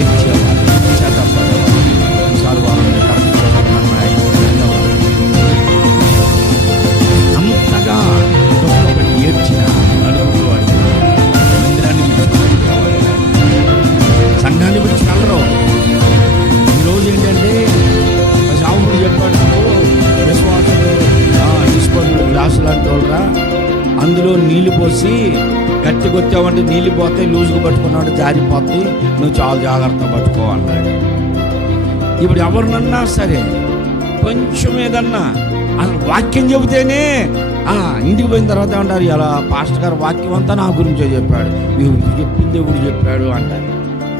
ఏడ్చేవారు, చేతపడేవారు. ఈసారి వాళ్ళని కరెక్ట్ చేయాలన్నాయి. అంతగా దుఃఖపడి ఏడ్చిన నలుగురు వాడి మందిరాన్ని విడిచిపెట్టేవారు, సంఘాన్ని విడిచి వెళ్ళరు. ఈరోజు ఏంటంటే సావుడు చెప్పాడు, విశ్వాసులు ఇసుపడులు గ్లాసులు అంటే వాళ్ళరా, అందులో నీళ్లు పోసి గట్టి కొట్టావంటే నీళ్ళు పోతాయి, లూజుగా పట్టుకున్నాడు జారిపోద్ది, నువ్వు చాలా జాగ్రత్త పట్టుకో అన్నాడు. ఇప్పుడు ఎవరినన్నా సరే కొంచెం ఏదన్నా అసలు వాక్యం చెబితేనే ఇంటికి పోయిన తర్వాత ఏమంటారు, ఇలా పాస్టర్ గారు వాక్యం అంతా నా గురించే చెప్పాడు, చెప్పింది దేవుడు చెప్పాడు అంటారు.